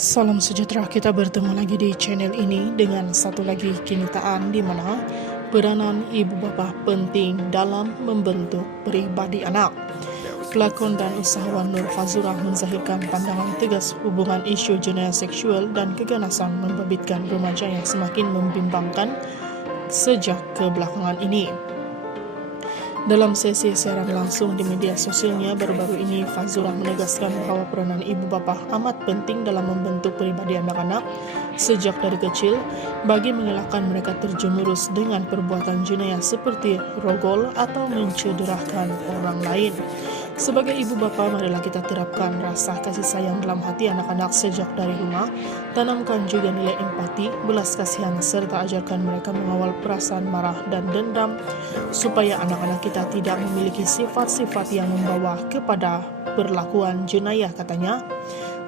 Salam sejahtera, kita bertemu lagi di channel ini dengan satu lagi kenyataan di mana peranan ibu bapa penting dalam membentuk pribadi anak. Pelakon dan usahawan Nur Fazura menzahirkan pandangan tegas hubungan isu jenayah seksual dan keganasan membabitkan remaja yang semakin membimbangkan sejak kebelakangan ini. Dalam sesi siaran langsung di media sosialnya baru-baru ini, Fazura menegaskan bahwa peranan ibu bapa amat penting dalam membentuk pribadi anak-anak sejak dari kecil bagi mengelakkan mereka terjerumus dengan perbuatan jenayah seperti rogol atau mencederahkan orang lain. Sebagai ibu bapa, marilah kita terapkan rasa kasih sayang dalam hati anak-anak sejak dari rumah, tanamkan juga nilai empati, belas kasihan, serta ajarkan mereka mengawal perasaan marah dan dendam, supaya anak-anak kita tidak memiliki sifat-sifat yang membawa kepada perlakuan jenayah, katanya.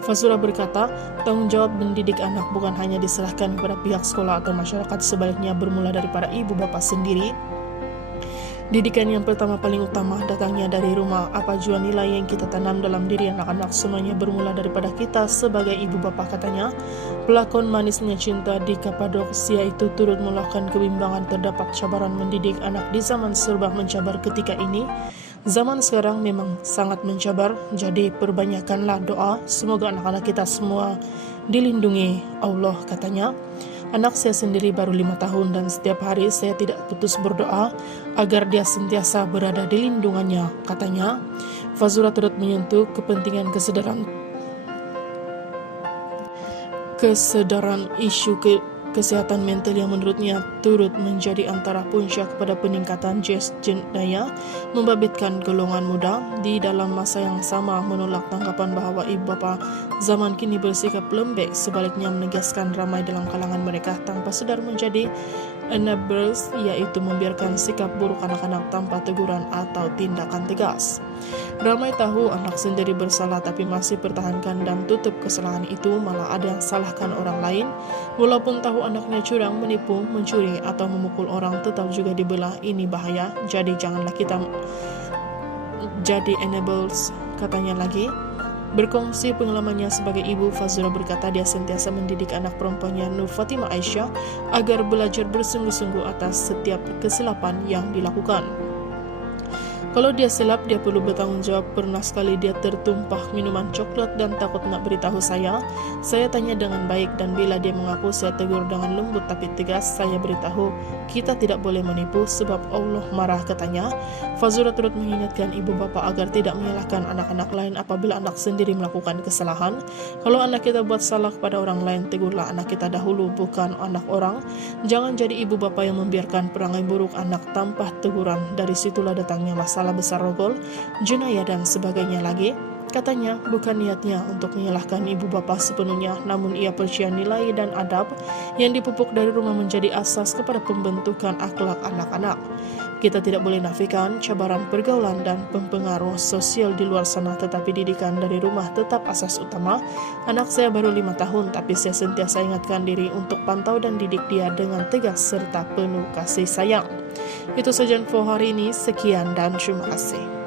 Fazura berkata, tanggung jawab mendidik anak bukan hanya diserahkan kepada pihak sekolah atau masyarakat, sebaliknya bermula daripada ibu bapa sendiri. Didikan yang pertama paling utama datangnya dari rumah. Apa jua nilai yang kita tanam dalam diri anak-anak, semuanya bermula daripada kita sebagai ibu bapa, katanya. Pelakon Manisnya Cinta di Kapadosia itu turut melakukan kebimbangan terdapat cabaran mendidik anak di zaman serba mencabar ketika ini. Zaman sekarang memang sangat mencabar, jadi perbanyakkanlah doa, semoga anak-anak kita semua dilindungi Allah, katanya. Anak saya sendiri baru 5 tahun dan setiap hari saya tidak putus berdoa agar dia sentiasa berada di lindungannya, katanya. Fazura turut menyentuh kepentingan kesadaran isu kesehatan mental yang menurutnya turut menjadi antara puncak pada peningkatan jenayah membabitkan golongan muda. Di dalam masa yang sama menolak tanggapan bahwa ibu bapa zaman kini bersikap lembek, sebaliknya menegaskan ramai dalam kalangan mereka tanpa sadar menjadi enablers, yaitu membiarkan sikap buruk anak-anak tanpa teguran atau tindakan tegas. Ramai tahu anak sendiri bersalah tapi masih pertahankan dan tutup kesalahan itu, malah ada yang salahkan orang lain. Walaupun tahu anaknya curang, menipu, mencuri atau memukul orang, tetap juga dibelah. Ini bahaya, jadi janganlah kita jadi enablers, katanya lagi. Berkongsi pengalamannya sebagai ibu, Fazura berkata dia sentiasa mendidik anak perempuannya Nur Fatimah Aisyah agar belajar bersungguh-sungguh atas setiap kesilapan yang dilakukan. Kalau dia silap, dia perlu bertanggung jawab. Pernah sekali dia tertumpah minuman coklat dan takut nak beritahu saya. Saya tanya dengan baik dan bila dia mengaku, saya tegur dengan lembut tapi tegas. Saya beritahu, kita tidak boleh menipu sebab Allah marah, katanya. Fazura turut mengingatkan ibu bapa agar tidak menyalahkan anak-anak lain apabila anak sendiri melakukan kesalahan. Kalau anak kita buat salah kepada orang lain, tegurlah anak kita dahulu, bukan anak orang. Jangan jadi ibu bapa yang membiarkan perangai buruk anak tanpa teguran. Dari situlah datangnya masalah besar rogol, jenayah dan sebagainya lagi. Katanya bukan niatnya untuk menyalahkan ibu bapa sepenuhnya, namun ia percaya nilai dan adab yang dipupuk dari rumah menjadi asas kepada pembentukan akhlak anak-anak. Kita tidak boleh nafikan cabaran pergaulan dan pengaruh sosial di luar sana, tetapi didikan dari rumah tetap asas utama. Anak saya baru 5 tahun, tapi saya sentiasa ingatkan diri untuk pantau dan didik dia dengan tegas serta penuh kasih sayang. Itu saja info hari ini, sekian dan terima kasih.